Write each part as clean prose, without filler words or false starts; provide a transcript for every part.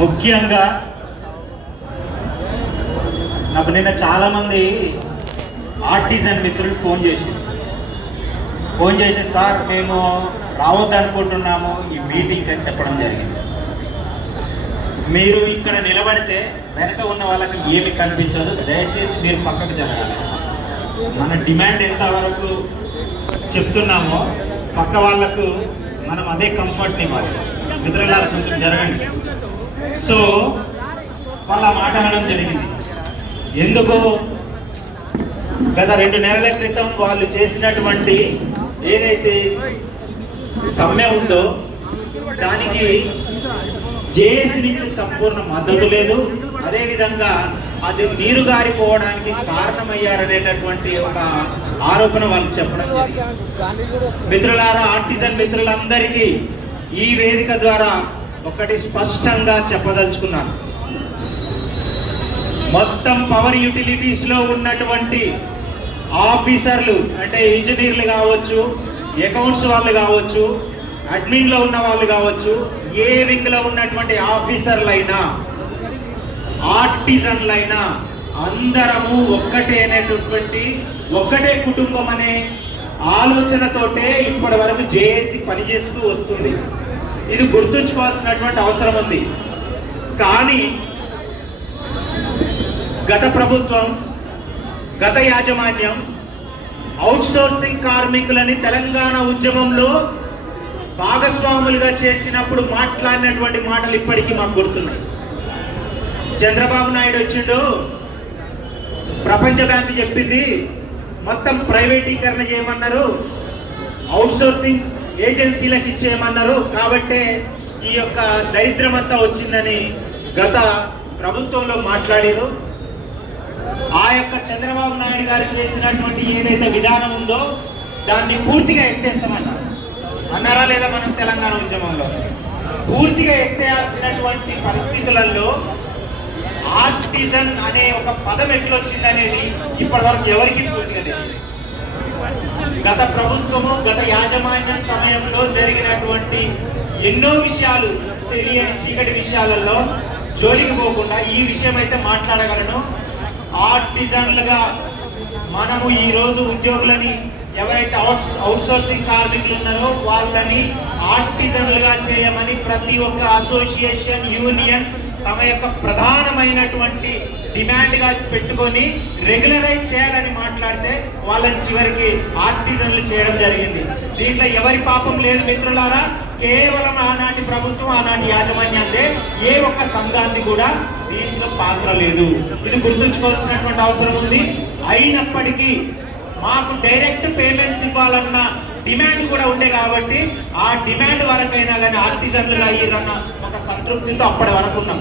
ముఖ్యంగా నాకు నిన్న చాలామంది ఆర్టిజన్ మిత్రులు ఫోన్ చేసి సార్ మేము రావద్దనుకుంటున్నాము ఈ మీటింగ్ అని చెప్పడం జరిగింది. మీరు ఇక్కడ నిలబడితే వెనక ఉన్న వాళ్ళకి ఏమి కనిపించదు, దయచేసి మీరు పక్కకు జరగాలి. మన డిమాండ్ ఎంతవరకు చెప్తున్నామో పక్క వాళ్ళకు మనం అదే కంఫర్ట్ని ఇవ్వాలి. మిత్రులారా కొంచెం జరగండి. సో వాళ్ళ మాట అనడం జరిగింది. ఎందుకు గత 2 నెలల క్రితం వాళ్ళు చేసినటువంటి ఏదైతే సమ్మె ఉందో దానికి జేఏసీ నుంచి సంపూర్ణ మద్దతు లేదు. అదేవిధంగా అది నీరు గారిపోవడానికి కారణమయ్యారనేటటువంటి ఒక ఆరోపణ వాళ్ళు చెప్పడం జరిగింది. మిత్రులారా, ఆర్టిజన్ మిత్రులందరికీ ఈ వేదిక ద్వారా ఒకటి స్పష్టంగా చెప్పదలుచుకున్నాను. మొత్తం పవర్ యూటిలిటీస్ లో ఉన్నటువంటి ఆఫీసర్లు అంటే ఇంజనీర్లు కావచ్చు, అకౌంట్స్ వాళ్ళు కావచ్చు, అడ్మిన్ లో ఉన్న వాళ్ళు కావచ్చు, ఏ వింగ్ లో ఉన్నటువంటి ఆఫీసర్లైనా ఆర్టిజన్లైనా అందరము ఒక్కటే అనేటటువంటి ఒక్కటే కుటుంబం అనే ఆలోచనతోటే ఇప్పటి వరకు జేఏసీ పనిచేస్తూ వస్తుంది. ఇది గుర్తుంచుకోవాల్సినటువంటి అవసరం ఉంది. కానీ గత ప్రభుత్వం, గత యాజమాన్యం అవుట్సోర్సింగ్ కార్మికులని తెలంగాణ ఉద్యమంలో భాగస్వాములుగా చేసినప్పుడు మాట్లాడినటువంటి మాటలు ఇప్పటికీ మాకు గుర్తున్నాయి. చంద్రబాబు నాయుడు వచ్చిండు, ప్రపంచ బ్యాంక్ చెప్పింది మొత్తం ప్రైవేటీకరణ చేయమన్నారు, అవుట్సోర్సింగ్ ఏజెన్సీలకు ఇచ్చేయమన్నారు, కాబట్టే ఈ యొక్క దరిద్రం అంతా వచ్చిందని గత ప్రభుత్వంలో మాట్లాడారు. ఆ యొక్క చంద్రబాబు నాయుడు గారు చేసినటువంటి ఏదైతే విధానం ఉందో దాన్ని పూర్తిగా ఎత్తేస్తామన్నారు. అన్నారా లేదా? మనం తెలంగాణ ఉద్యమంలో పూర్తిగా ఎత్తేయాల్సినటువంటి పరిస్థితులలో ఆర్టిజన్ అనే ఒక పదం ఎట్లొచ్చిందనేది ఇప్పటి వరకు ఎవరికి పూర్తిగా తెలియదు. గత ప్రభుత్వము, గత యాజమాన్యం సమయంలో జరిగినటువంటి ఎన్నో విషయాలు, తెలియని చీకటి విషయాలలో జోలికి పోకుండా ఈ విషయం అయితే మాట్లాడగలను. ఆర్టిజన్లుగా మనము ఈ రోజు ఉద్యోగులని, ఎవరైతే అవుట్సోర్సింగ్ కార్మికులు ఉన్నారో వాళ్ళని ఆర్టిజన్లుగా చేయమని ప్రతి ఒక్క అసోసియేషన్, యూనియన్ తమ యొక్క ప్రధానమైనటువంటి డిమాండ్ గా పెట్టుకొని రెగ్యులరైజ్ చేయాలని మాట్లాడితే వాళ్ళని చివరికి ఆర్టిజన్లు చేయడం జరిగింది. దీంట్లో ఎవరి పాపం లేదు మిత్రులారా. కేవలం ఆనాటి ప్రభుత్వం, ఆనాటి యాజమాన్యాన్ని, ఏ ఒక్క సంఘాన్ని కూడా దీంట్లో పాత్ర లేదు. ఇది గుర్తుంచుకోవాల్సినటువంటి అవసరం ఉంది. అయినప్పటికీ మాకు డైరెక్ట్ పేమెంట్స్ ఇవ్వాలన్న డిమాండ్ కూడా ఉండే కాబట్టి ఆ డిమాండ్ వరకైనా కానీ ఆర్టిజన్లుగా అయ్యారన్న ఒక సంతృప్తితో అప్పటి వరకు ఉన్నాం.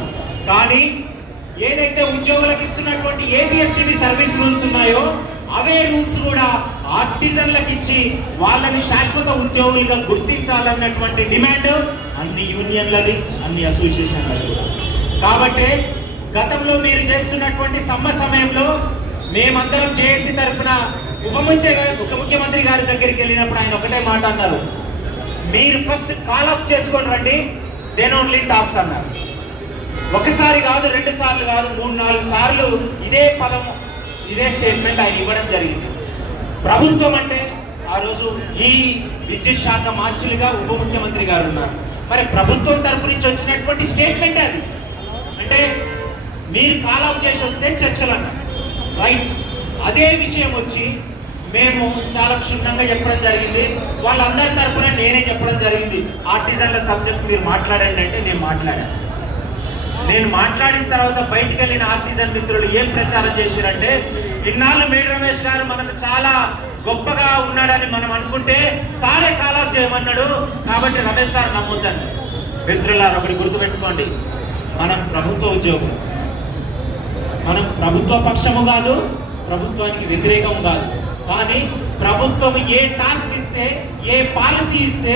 కానీ ఏదైతే ఉద్యోగులకు ఇస్తున్నటువంటి ఏపీఎస్సీబీ సర్వీస్ రూల్స్ ఉన్నాయో అవే రూల్స్ కూడా ఆర్టిజన్లకు ఇచ్చి వాళ్ళని శాశ్వత ఉద్యోగులుగా గుర్తించాలన్నటువంటి డిమాండ్ అన్ని యూనియన్లది, అన్ని అసోసియేషన్లది కూడా. కాబట్టి గతంలో మీరు చేస్తున్నటువంటి సమ్మె సమయంలో మేమందరం జేఏసీ తరఫున ఉప ముఖ్యమంత్రి గారి దగ్గరికి వెళ్ళినప్పుడు ఆయన ఒకటే మాట అన్నారు, మీరు ఫస్ట్ కాల్ ఆఫ్ చేసుకొని రండి, దెన్ ఓన్లీ టాక్స్ అన్నారు. ఒకసారి కాదు, 2 సార్లు కాదు, 3-4 సార్లు ఇదే పదం, ఇదే స్టేట్మెంట్ ఆయన ఇవ్వడం జరిగింది. ప్రభుత్వం అంటే ఆ రోజు ఈ విద్యుత్ శాఖ మార్చులుగా ఉప ముఖ్యమంత్రి గారు ఉన్నారు. మరి ప్రభుత్వం తరపు నుంచి వచ్చినటువంటి స్టేట్మెంట్ అది. అంటే మీరు కాల్ ఆఫ్ చేసి వస్తే చర్చలు అన్నారు, రైట్. అదే విషయం వచ్చి మేము చాలా క్షుణ్ణంగా చెప్పడం జరిగింది. వాళ్ళందరి తరఫున నేనే చెప్పడం జరిగింది, ఆర్టిజన్ల సబ్జెక్ట్ మీరు మాట్లాడండి అంటే నేను మాట్లాడాను. నేను మాట్లాడిన తర్వాత బయటికి వెళ్ళిన ఆర్టిజన్ మిత్రులు ఏం ప్రచారం చేశారంటే, ఇన్నాళ్ళు మేడి రమేష్ గారు మనకు చాలా గొప్పగా ఉన్నాడని మనం అనుకుంటే సారే కాల్ ఆఫ్ చేయమన్నాడు, కాబట్టి రమేష్ సార్ నమ్మొద్దని. మిత్రులారు ఒకటి గుర్తుపెట్టుకోండి, మనం ప్రభుత్వ ఉద్యోగం, మనం ప్రభుత్వ పక్షము కాదు, ప్రభుత్వానికి వ్యతిరేకం కాదు. కానీ ప్రభుత్వం ఏ టాస్క్ ఇస్తే, ఏ పాలసీ ఇస్తే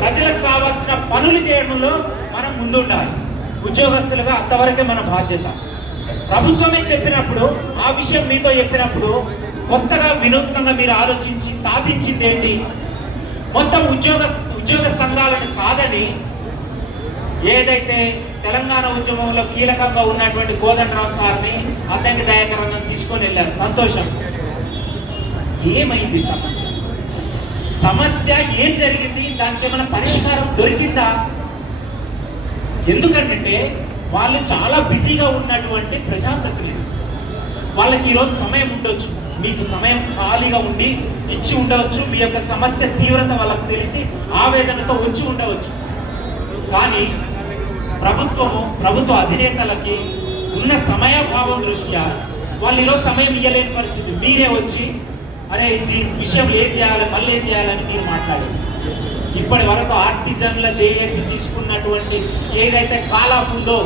ప్రజలకు కావాల్సిన పనులు చేయడంలో మనం ముందుండాలి. ఉద్యోగస్తులుగా అంతవరకే మన బాధ్యత. ప్రభుత్వమే చెప్పినప్పుడు, ఆ విషయం మీతో చెప్పినప్పుడు కొత్తగా వినూత్నంగా మీరు ఆలోచించి సాధించింది ఏంటి? మొత్తం ఉద్యోగ సంఘాలను కాదని ఏదైతే తెలంగాణ ఉద్యమంలో కీలకంగా ఉన్నటువంటి కోదండరాం సార్ని అద్దంకి దయాకర్ అన్న తీసుకొని వెళ్ళారు. సంతోషం. ఏమైంది సమస్య? సమస్య ఏం జరిగింది? దానికి ఏమైనా పరిష్కారం దొరికిందా? ఎందుకంటే వాళ్ళు చాలా బిజీగా ఉన్నటువంటి ప్రజాప్రతినిధులు. వాళ్ళకి ఈరోజు సమయం ఉండొచ్చు, మీకు సమయం ఖాళీగా ఉండి ఇచ్చి ఉండవచ్చు, మీ యొక్క సమస్య తీవ్రత వాళ్ళకు తెలిసి ఆవేదనతో వచ్చి ఉండవచ్చు. కానీ ప్రభుత్వ అధినేతలకి ఉన్న సమయభావం దృష్ట్యా వాళ్ళు ఈరోజు సమయం ఇవ్వలేని పరిస్థితి. మీరే వచ్చి అరే దీని విషయం ఏం చేయాలి, మళ్ళీ ఏం చేయాలని మీరు మాట్లాడారు. ఇప్పటి వరకు ఆర్టిజన్ల జేఏసీ తీసుకున్నటువంటి ఏదైతే కాలాఫ్ ఉందో,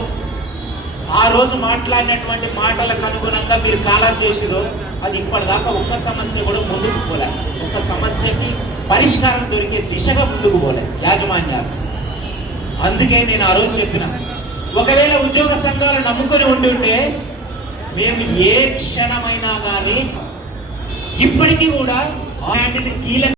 ఆ రోజు మాట్లాడినటువంటి మాటలకు అనుగుణంగా మీరు కాలం చేసిరో అది ఇప్పటిదాకా ఒక్క సమస్య కూడా ముందుకు పోలే. ఒక సమస్యకి పరిష్కారం దొరికే దిశగా ముందుకు పోలే యాజమాన్యాలు. అందుకే నేను ఆ రోజు చెప్పిన, ఒకవేళ ఉద్యోగ సంఘాలు నమ్ముకొని ఉంటుంటే మేము ఏ క్షణమైనా కానీ ఇప్పటికీ కూడా కీలక